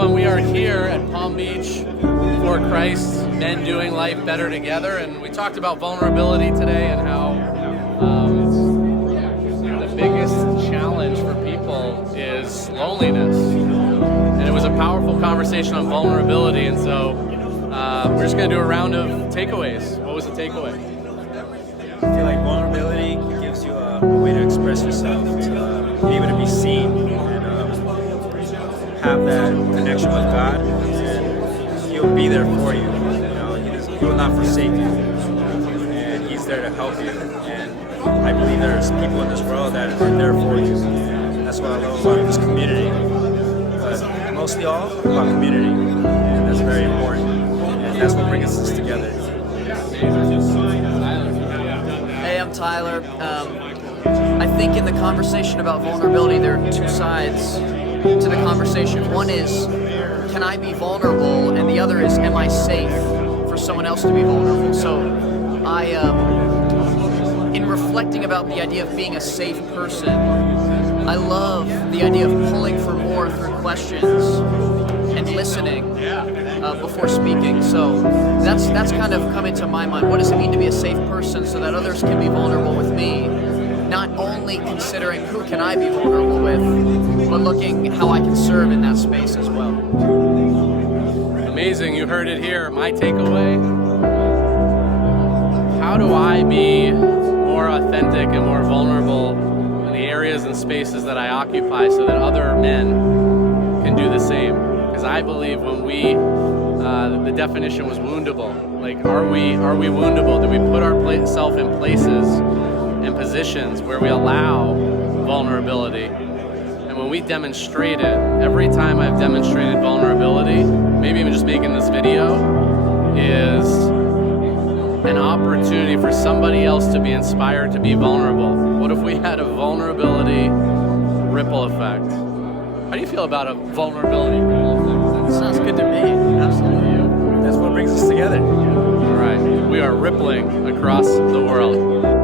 everyone. We are here at Palm Beach for Christ, men doing life better together, and we talked about vulnerability today and how the biggest challenge for people is loneliness. And it was a powerful conversation on vulnerability, and so we're just going to do a round of takeaways. What was the takeaway? I feel like vulnerability gives you a way to express yourself, to be able to be seen, and have that connection with God, and He'll be there for you. He will not forsake you, and He's there to help you. And I believe there's people in this world that are there for you. And that's what I love about this community. But mostly all about community, and that's very important. And that's what brings us together. Hey, I'm Tyler. I think in the conversation about vulnerability, there are two sides to the conversation. One is, can I be vulnerable? And the other is, am I safe for someone else to be vulnerable? So in reflecting about the idea of being a safe person, I love the idea of pulling for more through questions and listening before speaking. So that's kind of come into my mind. What does it mean to be a safe person so that others can be vulnerable with me? Not only considering who can I be vulnerable with, but looking how I can serve in that space as well. Amazing, you heard it here. My takeaway: how do I be more authentic and more vulnerable in the areas and spaces that I occupy so that other men can do the same? Because I believe when we, the definition was woundable. Like, are we woundable? Do we put ourselves in places and positions where we allow vulnerability? And when we demonstrate it, every time I've demonstrated vulnerability, maybe even just making this video, is an opportunity for somebody else to be inspired to be vulnerable. What if we had a vulnerability ripple effect? How do you feel about a vulnerability ripple effect? Sounds good to me. Absolutely. That's what brings us together. All right, we are rippling across the world.